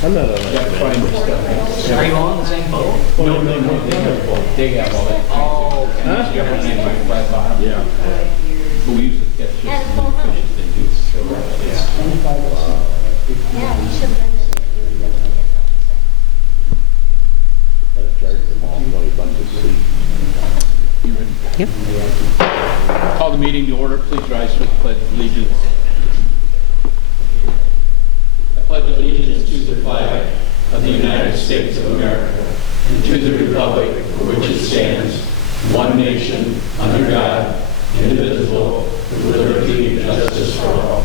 I'm not on Got that. primary stuff. Are you all in the same boat? No, they have both. They have all that. Oh, okay. Huh? You have one like flat bottom. Yeah. But we use it, that's just as efficient as they do. So, Yeah, you should mention it. You would definitely Gotta charge them all $20 a seat. You ready? Yep. Call the meeting to order. Please rise for the pledge of allegiance. I pledge allegiance to the flag of the United States of America and to the republic for which it stands, one nation, under God, indivisible, with liberty and justice for all.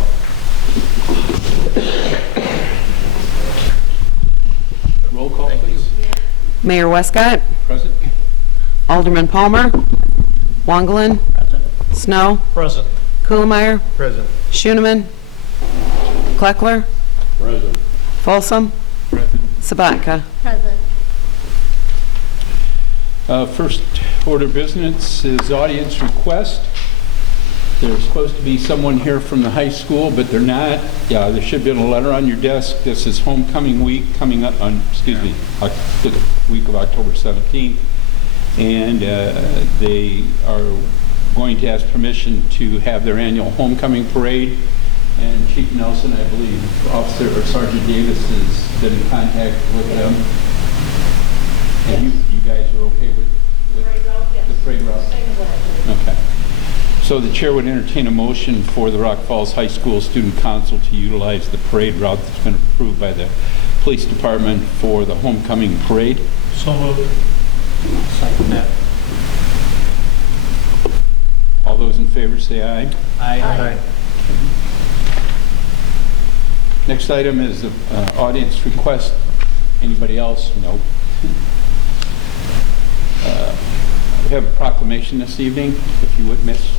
Roll call, please. Mayor Westcott, Present. Alderman Palmer, Wangelin, Snow, Present. Kuhlmeyer, Present. Schoeneman, Kleckler, Present. Folsom, Sabatka. Present. First order of business is audience request. There's supposed to be someone here from the high school, but they're not. Yeah, there should have been a letter on your desk. This is homecoming week coming up on, the week of October 17th. And they are going to ask permission to have their annual homecoming parade. And Chief Nelson, I believe, Officer or Sergeant Davis has been in contact with them. And you guys are okay with the parade route? Okay. So the chair would entertain a motion for the Rock Falls High School Student Council to utilize the parade route that's been approved by the police department for the homecoming parade. So moved. Second that. All those in favor say aye. Aye. Next item is the audience request. Anybody else? No. We have a proclamation this evening, if you would, miss.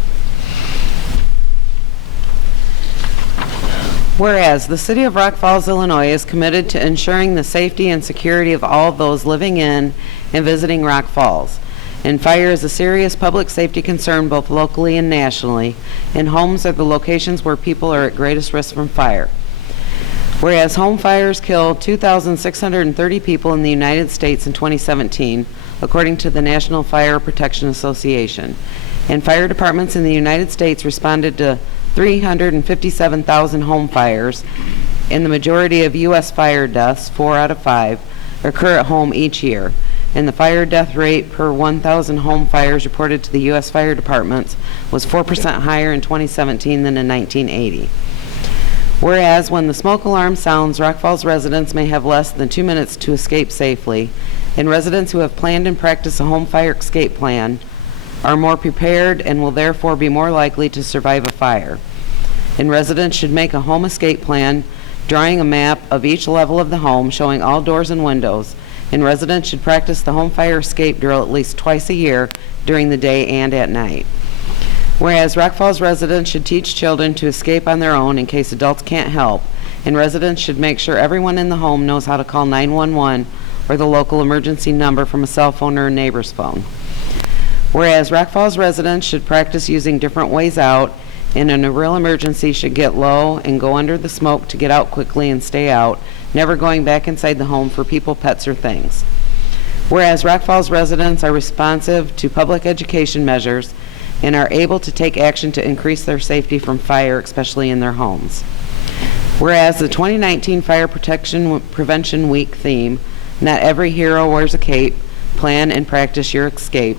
Whereas the City of Rock Falls, Illinois is committed to ensuring the safety and security of all those living in and visiting Rock Falls. And fire is a serious public safety concern both locally and nationally, and homes are the locations where people are at greatest risk from fire. Whereas home fires killed 2,630 people in the United States in 2017, according to the National Fire Protection Association. And fire departments in the United States responded to 357,000 home fires, and the majority of U.S. fire deaths, 4 out of 5, occur at home each year. And the fire death rate per 1,000 home fires reported to the U.S. fire departments was 4% higher in 2017 than in 1980. Whereas when the smoke alarm sounds, Rock Falls residents may have less than 2 minutes to escape safely, and residents who have planned and practiced a home fire escape plan are more prepared and will therefore be more likely to survive a fire. And residents should make a home escape plan, drawing a map of each level of the home showing all doors and windows, and residents should practice the home fire escape drill at least twice a year during the day and at night. Whereas Rock Falls residents should teach children to escape on their own in case adults can't help, and residents should make sure everyone in the home knows how to call 911 or the local emergency number from a cell phone or a neighbor's phone. Whereas Rock Falls residents should practice using different ways out, and in a real emergency should get low and go under the smoke to get out quickly and stay out, never going back inside the home for people, pets, or things. Whereas Rock Falls residents are responsive to public education measures and are able to take action to increase their safety from fire, especially in their homes. Whereas the 2019 Fire Protection Prevention Week theme, "Not Every Hero Wears a Cape, Plan and Practice Your Escape,"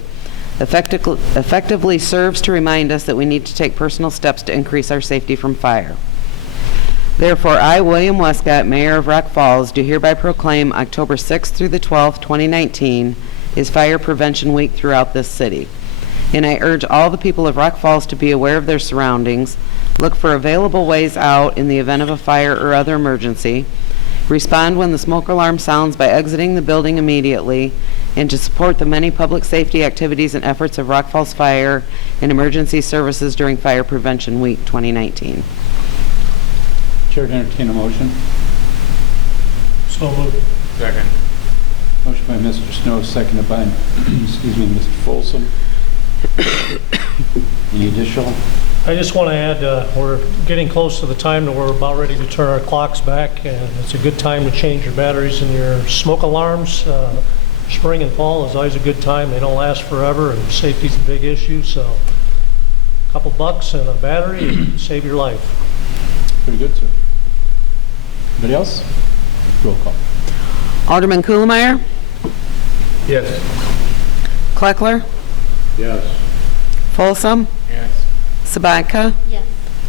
effectively serves to remind us that we need to take personal steps to increase our safety from fire. Therefore, I, William Westcott, Mayor of Rock Falls, do hereby proclaim October 6th through the 12th, 2019, is Fire Prevention Week throughout this city. And I urge all the people of Rock Falls to be aware of their surroundings, look for available ways out in the event of a fire or other emergency, respond when the smoke alarm sounds by exiting the building immediately, and to support the many public safety activities and efforts of Rock Falls Fire and Emergency Services during Fire Prevention Week 2019. Chair to entertain a motion. So moved. Second. Motion by Mr. Snow, seconded by, excuse me, Mr. Folsom. Any additional? I just want to add, we're getting close to the time that we're about ready to turn our clocks back, and it's a good time to change your batteries and your smoke alarms. Spring and fall is always a good time. They don't last forever, and safety's a big issue, so a couple bucks and a battery and save your life. Pretty good, sir. Anybody else? Roll call. Alderman Kuhlmeyer, Yes. Kleckler, Yes. Folsom, Yes. Sabatka, Yes.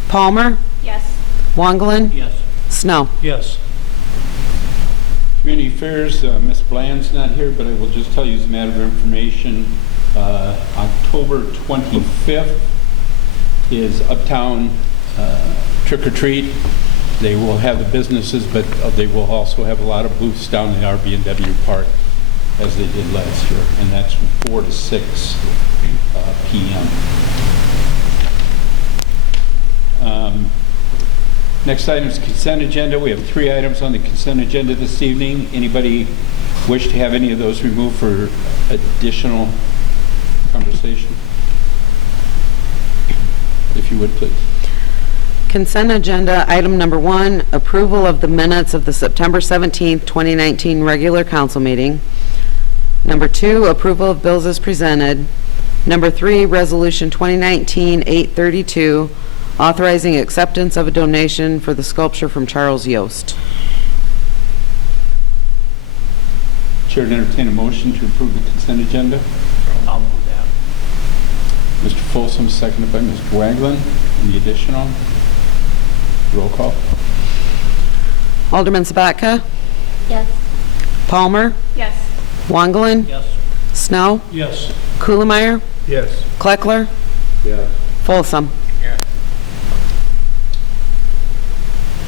Palmer, Yes. Wongelin, Yes. Snow. Yes. Community Affairs, Ms. Bland's not here, but I will just tell you as a matter of information, October 25th is Uptown Trick or Treat. They will have the businesses, but they will also have a lot of booths down in RB&W Park as they did last year, and that's from 4 to 6 p.m. Next item is consent agenda. We have 3 items on the consent agenda this evening. Anybody wish to have any of those removed for additional conversation? If you would, please. Consent agenda, item number 1, approval of the minutes of the September 17th, 2019 regular council meeting. Number 2, approval of bills as presented. Number 3, resolution 2019-832, authorizing acceptance of a donation for the sculpture from Charles Yost. Chair to entertain a motion to approve the consent agenda. I'll move that. Mr. Folsom, seconded by Mr. Waglin. Any additional? Roll call. Alderman Sabatka, Yes. Palmer, Yes. Wongelin, Yes. Snow, Yes. Kuhlmeyer, Yes. Kleckler, Yes. Folsom.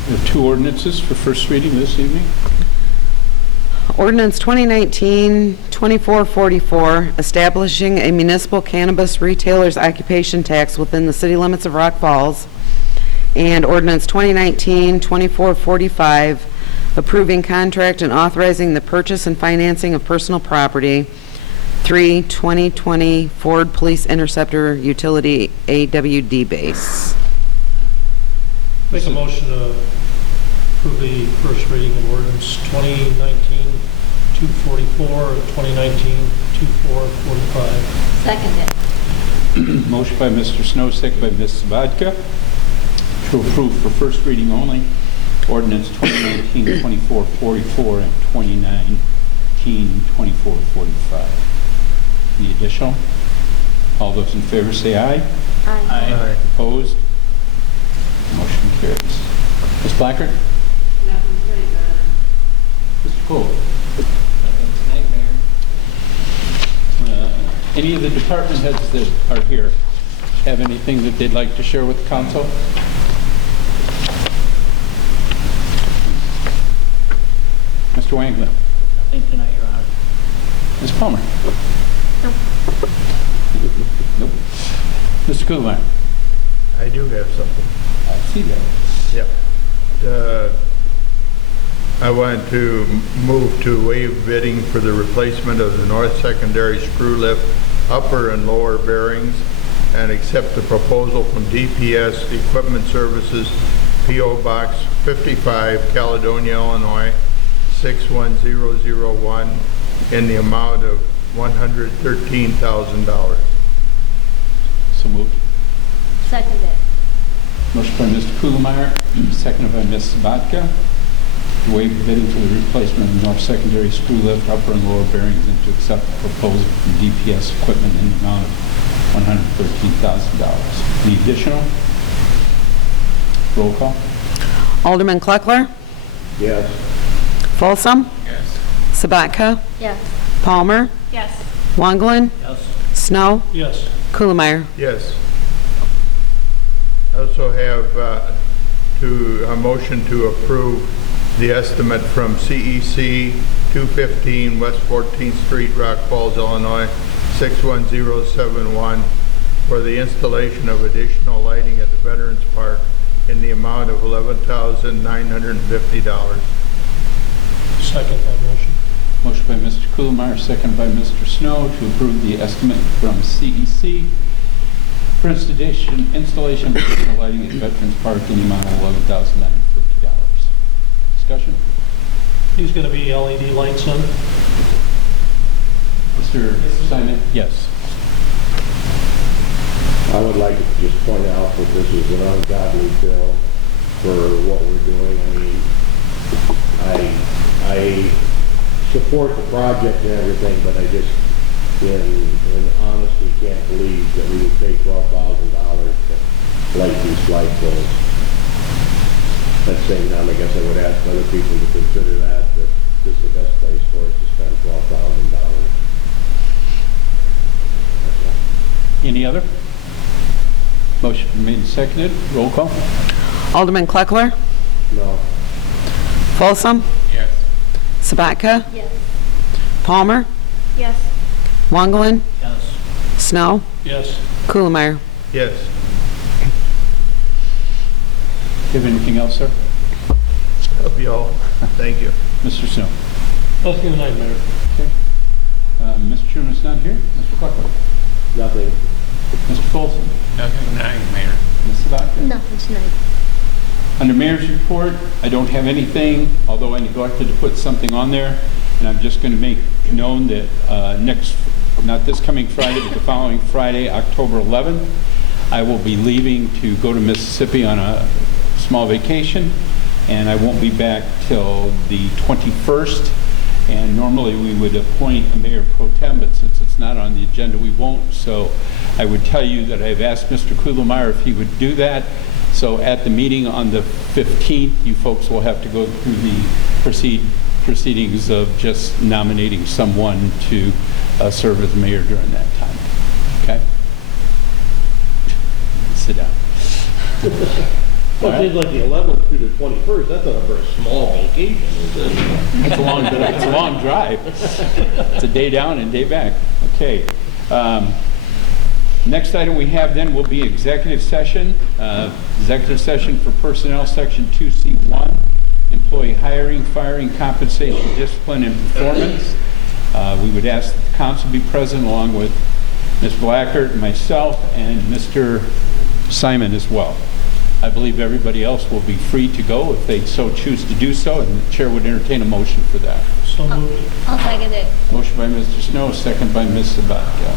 We have 2 ordinances for first reading this evening. Ordinance 2019-2444, establishing a municipal cannabis retailer's occupation tax within the city limits of Rock Falls. And ordinance 2019-2445, approving contract and authorizing the purchase and financing of personal property. 3, 2020 Ford Police Interceptor Utility AWD base. Make a motion to approve the first reading of ordinance 2019-244 and 2019-2445. Second it. Motion by Mr. Snow, second by Ms. Sabatka, to approve for first reading only ordinance 2019-2444 and 2019-2445. Any additional? All those in favor say aye. Aye. Opposed? Motion carries. Ms. Blackard? Mr. Cole? Any of the department heads that are here have anything that they'd like to share with the council? Mr. Wanglin? Nothing tonight, Your Honor. Ms. Palmer? Nope. Nope. Mr. Kuhlmeyer? I do have something. I see that. Yep. I wanted to move to waive bidding for the replacement of the north secondary screw lift upper and lower bearings and accept the proposal from DPS Equipment Services, P.O. Box 55, Caledonia, Illinois 61001 in the amount of $113,000. So moved. Second it. Motion by Mr. Kuhlmeyer, seconded by Ms. Sabatka, to waive the bidding for the replacement of the north secondary screw lift, upper and lower bearings, and to accept the proposal from DPS Equipment in the amount of $113,000. Any additional? Roll call. Alderman Kleckler, Yes. Folsom, Yes. Sabatka, Yes. Palmer, Yes. Wongelin, Yes. Snow, Yes. Kuhlmeyer. Yes. I also have a motion to approve the estimate from CEC 215 West 14th Street, Rock Falls, Illinois 61071 for the installation of additional lighting at the Veterans Park in the amount of $11,950. Second that motion. Motion by Mr. Kuhlmeyer, seconded by Mr. Snow, to approve the estimate from CEC for installation of additional lighting at Veterans Park in the amount of $11,950. Discussion? These going to be LED lights in? Mr. Simon? Yes. I would like to just point out that this is an ungodly bill for what we're doing. I mean, I support the project and everything, but I just, in honesty, can't believe that we would pay $12,000 to light these light poles. At the same time, I guess I would ask other people to consider that this is the best place for us to spend $12,000. That's all. Any other? Motion made and seconded. Roll call. Alderman Kleckler? No. Folsom? Yes. Sabatka? Yes. Palmer? Yes. Wongelin? Yes. Snow? Yes. Kuhlmeyer? Yes. Do you have anything else, sir? That'll be all. Thank you. Mr. Snow? Nothing tonight, Mayor. Okay. Mr. Schuman's not here. Mr. Kleckler? Nothing. Mr. Folsom? Nothing tonight, Mayor. Ms. Sabatka? Nothing tonight. Under Mayor's report, I don't have anything, although I neglected to put something on there, and I'm just going to make known that not this coming Friday, but the following Friday, October 11th, I will be leaving to go to Mississippi on a small vacation, and I won't be back till the 21st. And normally we would appoint a mayor pro tem, but since it's not on the agenda, we won't. So I would tell you that I've asked Mr. Kugelmeyer if he would do that. So at the meeting on the 15th, you folks will have to go through the proceedings of just nominating someone to serve as mayor during that time. Okay? Sit down. Well, it seems like the 11th through the 21st, that's not a very small vacation, is it? It's a long drive. It's a day down and day back. Okay. Next item we have then will be executive session. Executive session for personnel, section 2C1, employee hiring, firing, compensation, discipline, and performance. We would ask that the council be present along with Ms. Blackert, myself, and Mr. Simon as well. I believe everybody else will be free to go if they so choose to do so, and the chair would entertain a motion for that. So moved. I'll second it. Motion by Mr. Snow, second by Ms. Sabatka.